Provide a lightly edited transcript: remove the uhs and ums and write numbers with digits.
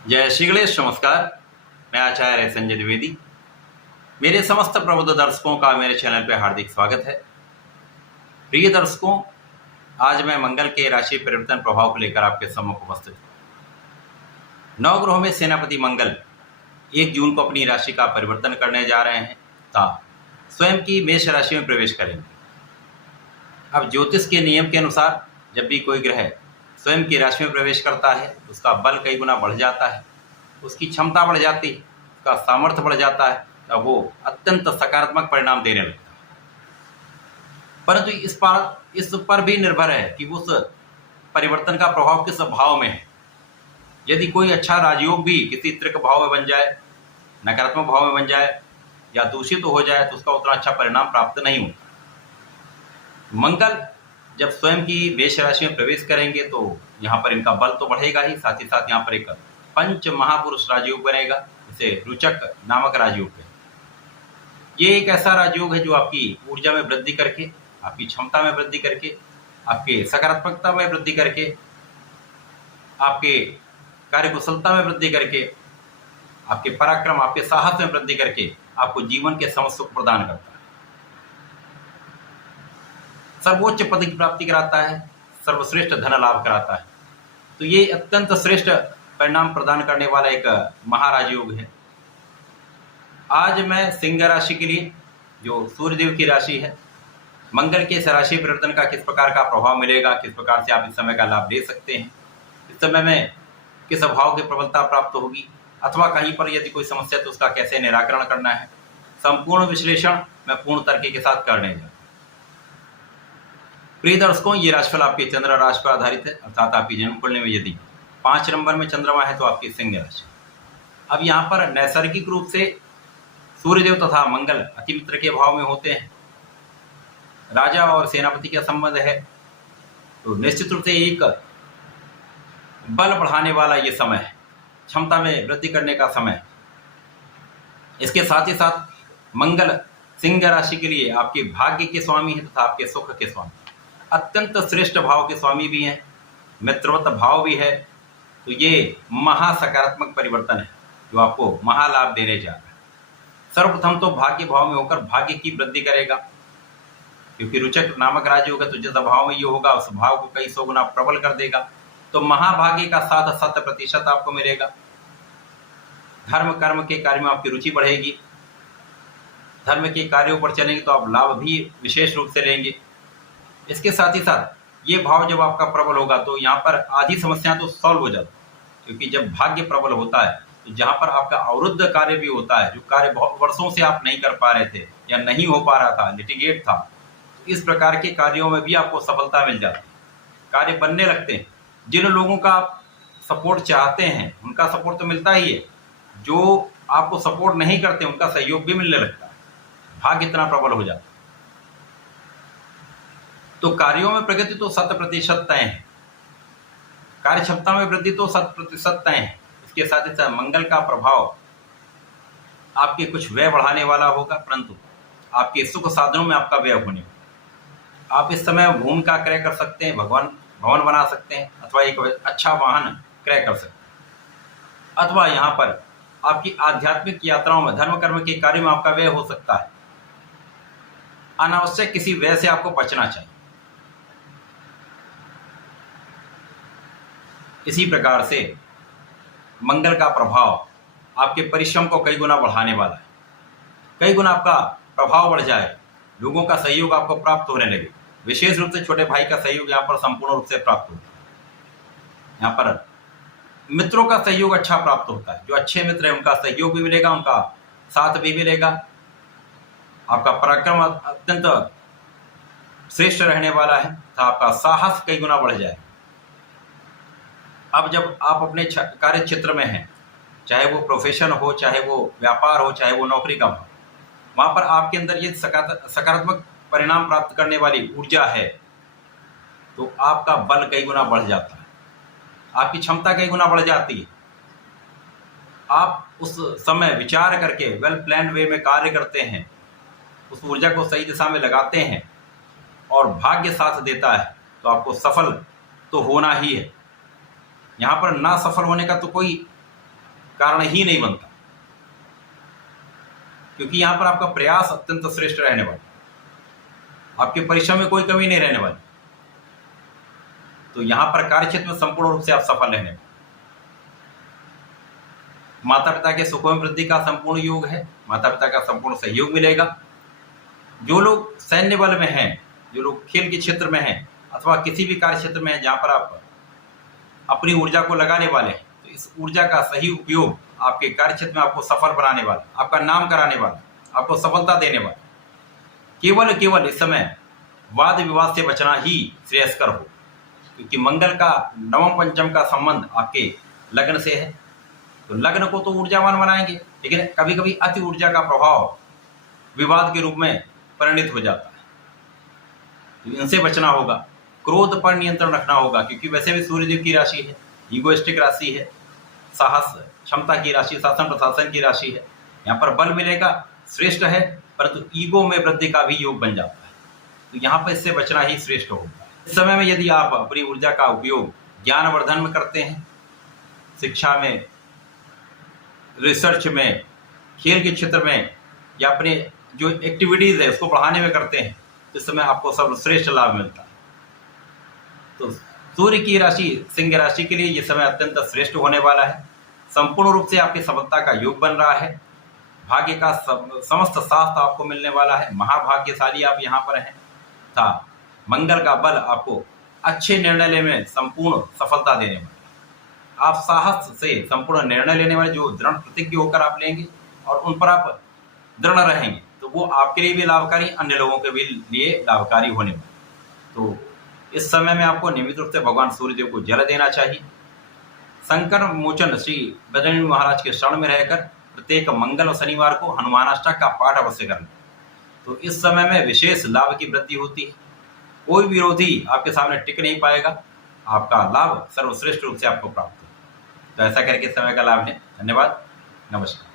जय श्री गणेश। नमस्कार। मैं आचार्य संजय द्विवेदी। मेरे समस्त प्रबुद्ध दर्शकों का मेरे चैनल पर हार्दिक स्वागत है। प्रिय दर्शकों, आज मैं मंगल के राशि परिवर्तन प्रभाव को लेकर आपके सम्मुख उपस्थित हूँ। नवग्रहों में सेनापति मंगल 1 जून को अपनी राशि का परिवर्तन करने जा रहे हैं तथा स्वयं की मेष राशि में प्रवेश करेंगे। अब ज्योतिष के नियम के अनुसार जब भी कोई ग्रह स्वयं की राशि में प्रवेश करता है उसका बल कई गुना बढ़ जाता है, उसकी क्षमता बढ़ जाती है, उसका सामर्थ्य बढ़ जाता है, तब वो अत्यंत सकारात्मक परिणाम देने लगता है। परंतु इस पर भी निर्भर है कि उस परिवर्तन का प्रभाव किस भाव में है। यदि कोई अच्छा राजयोग भी किसी त्रिक भाव में बन जाए, नकारात्मक भाव में बन जाए या दूषित हो जाए तो उसका उतना अच्छा परिणाम प्राप्त नहीं होता। मंगल जब स्वयं की मेष राशि में प्रवेश करेंगे तो यहाँ पर इनका बल तो बढ़ेगा ही, साथ ही साथ यहाँ पर एक पंच महापुरुष राजयोग बनेगा, जिसे रुचक नामक राजयोग है। ये एक ऐसा राजयोग है जो आपकी ऊर्जा में वृद्धि करके, आपकी क्षमता में वृद्धि करके, आपके सकारात्मकता में वृद्धि करके, आपके कार्यकुशलता में वृद्धि करके, आपके पराक्रम, आपके साहस में वृद्धि करके आपको जीवन के समस्त सुख प्रदान करता है, सर्वोच्च पद की प्राप्ति कराता है, सर्वश्रेष्ठ धन लाभ कराता है। तो ये अत्यंत श्रेष्ठ परिणाम प्रदान करने वाला एक महाराजयोग है। आज मैं सिंह राशि के लिए, जो सूर्यदेव की राशि है, मंगल के इस राशि परिवर्तन का किस प्रकार का प्रभाव मिलेगा, किस प्रकार से आप इस समय का लाभ ले सकते हैं, इस समय में किस भाव की प्रबलता प्राप्त होगी, अथवा कहीं पर यदि कोई समस्या तो उसका कैसे निराकरण करना है, संपूर्ण विश्लेषण मैं पूर्ण तर्क के साथ करने जा। प्रिय दर्शकों, ये राशिफल आपके चंद्र राशि पर आधारित है, अर्थात आपकी जन्म कुंडली में यदि 5 नंबर में चंद्रमा है तो आपकी सिंह राशि। अब यहाँ पर नैसर्गिक रूप से सूर्यदेव तथा मंगल अति मित्र के भाव में होते हैं, राजा और सेनापति का संबंध है, तो निश्चित रूप से एक बल बढ़ाने वाला ये समय है, क्षमता में वृद्धि करने का समय है। इसके साथ ही साथ मंगल सिंह राशि के लिए आपके भाग्य के स्वामी है तथा आपके सुख के स्वामी, अत्यंत श्रेष्ठ भाव के स्वामी भी हैं, मित्रवत भाव भी है। तो ये महासकारात्मक परिवर्तन है जो आपको महालाभ देने जा रहा है। सर्वप्रथम तो भाग्य भाव में होकर भाग्य की वृद्धि करेगा, क्योंकि रुचक नामक राज्य होगा तो जिस भाव में ये होगा उस भाव को कई 100 गुना प्रबल कर देगा। तो महाभाग्य का 7% आपको मिलेगा। धर्म कर्म के कार्य में आपकी रुचि बढ़ेगी, धर्म के कार्यों पर चलेंगे तो आप लाभ भी विशेष रूप से लेंगे। इसके साथ ही साथ ये भाव जब आपका प्रबल होगा तो यहाँ पर आधी समस्याएं तो सॉल्व हो जाती, क्योंकि जब भाग्य प्रबल होता है तो जहाँ पर आपका अवरुद्ध कार्य भी होता है, जो कार्य बहुत वर्षों से आप नहीं कर पा रहे थे या नहीं हो पा रहा था, लिटिगेट था, तो इस प्रकार के कार्यों में भी आपको सफलता मिल जाती है, कार्य बनने लगते हैं। जिन लोगों का आप सपोर्ट चाहते हैं उनका सपोर्ट तो मिलता ही है, जो आपको सपोर्ट नहीं करते उनका सहयोग भी मिलने लगता है, भाग्य इतना प्रबल हो जाता है। तो कार्यों में प्रगति तो 100% तय है, कार्य क्षमता में वृद्धि तो 100% तय है। इसके साथ ही साथ मंगल का प्रभाव आपके कुछ व्यय बढ़ाने वाला होगा, परंतु आपके सुख साधनों में आपका व्यय होने वाला। आप इस समय भूमि का क्रय कर सकते हैं, भवन बना सकते हैं, अथवा एक अच्छा वाहन क्रय कर सकते हैं, अथवा यहाँ पर आपकी आध्यात्मिक यात्राओं में, धर्म कर्म के कार्य में आपका व्यय हो सकता है। अनावश्यक किसी व्यय से आपको बचना चाहिए। इसी प्रकार से मंगल का प्रभाव आपके परिश्रम को कई गुना बढ़ाने वाला है, कई गुना आपका प्रभाव बढ़ जाए, लोगों का सहयोग आपको प्राप्त होने लगे, विशेष रूप से छोटे भाई का सहयोग यहाँ पर संपूर्ण रूप से प्राप्त होता है। यहाँ पर मित्रों का सहयोग अच्छा प्राप्त होता है, जो अच्छे मित्र हैं उनका सहयोग भी मिलेगा, उनका साथ भी मिलेगा, आपका पराक्रम अत्यंत श्रेष्ठ रहने वाला है तथा आपका साहस कई गुना बढ़ जाए। अब जब आप अपने कार्य क्षेत्र में हैं, चाहे वो प्रोफेशन हो, चाहे वो व्यापार हो, चाहे वो नौकरी का हो, वहाँ पर आपके अंदर ये सकारात्मक परिणाम प्राप्त करने वाली ऊर्जा है, तो आपका बल कई गुना बढ़ जाता है, आपकी क्षमता कई गुना बढ़ जाती है। आप उस समय विचार करके वेल प्लान वे में कार्य करते हैं, उस ऊर्जा को सही दिशा में लगाते हैं और भाग्य साथ देता है तो आपको सफल तो होना ही है। यहाँ पर ना सफल होने का तो कोई कारण ही नहीं बनता, क्योंकि यहाँ पर आपका प्रयास अत्यंत श्रेष्ठ रहने वाला, आपके परिश्रम में कोई कमी नहीं रहने वाली। तो यहाँ पर कार्यक्षेत्र में संपूर्ण रूप से आप सफल रहने वाले। माता पिता के सुखों में वृद्धि का संपूर्ण योग है, माता पिता का संपूर्ण सहयोग मिलेगा। जो लोग सैन्य बल में हैं, जो लोग खेल के क्षेत्र में हैं अथवा किसी भी कार्य क्षेत्र में हैं जहाँ पर आप अपनी ऊर्जा को लगाने वाले हैं, तो इस ऊर्जा का सही उपयोग आपके कार्य क्षेत्र में आपको सफल बनाने वाला, आपका नाम कराने वाला, आपको सफलता देने वाला। केवल इस समय वाद विवाद से बचना ही श्रेयस्कर हो, क्योंकि मंगल का नवम पंचम का संबंध आपके लग्न से है। तो लग्न को तो ऊर्जावान बनाएंगे, लेकिन कभी कभी अति ऊर्जा का प्रभाव विवाद के रूप में परिणित हो जाता है। तो इनसे बचना होगा। क्रोध पर नियंत्रण रखना होगा, क्योंकि वैसे भी सूर्यदेव की राशि है, ईगोइस्टिक राशि है, साहस क्षमता की राशि, शासन प्रशासन की राशि है। यहाँ पर बल मिलेगा, श्रेष्ठ है, परंतु ईगो में वृद्धि का भी योग बन जाता है। तो यहाँ पर इससे बचना ही श्रेष्ठ होगा। इस समय में यदि आप अपनी ऊर्जा का उपयोग ज्ञानवर्धन में करते हैं, शिक्षा में, रिसर्च में, खेल के क्षेत्र में, या अपने जो एक्टिविटीज है उसको बढ़ाने में करते हैं, तो इस समय आपको सर्वश्रेष्ठ लाभ मिलता है। तो सूर्य की राशि सिंह राशि के लिए ये समय अत्यंत श्रेष्ठ होने वाला है। संपूर्ण रूप से आपकी सफलता का योग बन रहा है। भाग्य का समस्त साथ आपको मिलने वाला है। महाभाग्यशाली आप यहाँ पर हैं। था मंगल का बल आपको अच्छे निर्णय लेने में संपूर्ण सफलता देने वाला है। आप साहस से संपूर्ण निर्णय लेने वाले, जो दृढ़ प्रतिज्ञ होकर आप लेंगे और उन पर आप दृढ़ रहेंगे, तो वो आपके लिए भी लाभकारी, अन्य लोगों के भी लिए लाभकारी होने वाला। तो इस समय में आपको नियमित रूप से भगवान सूर्यदेव को जल देना चाहिए। संकर मोचन श्री बजरंग महाराज के शरण में रहकर प्रत्येक मंगल और शनिवार को हनुमानाष्टक का पाठ अवश्य करना। तो इस समय में विशेष लाभ की वृद्धि होती है। कोई विरोधी आपके सामने टिक नहीं पाएगा। आपका लाभ सर्वश्रेष्ठ रूप से आपको प्राप्त हो। तो ऐसा करके समय का लाभ लें। धन्यवाद। नमस्कार।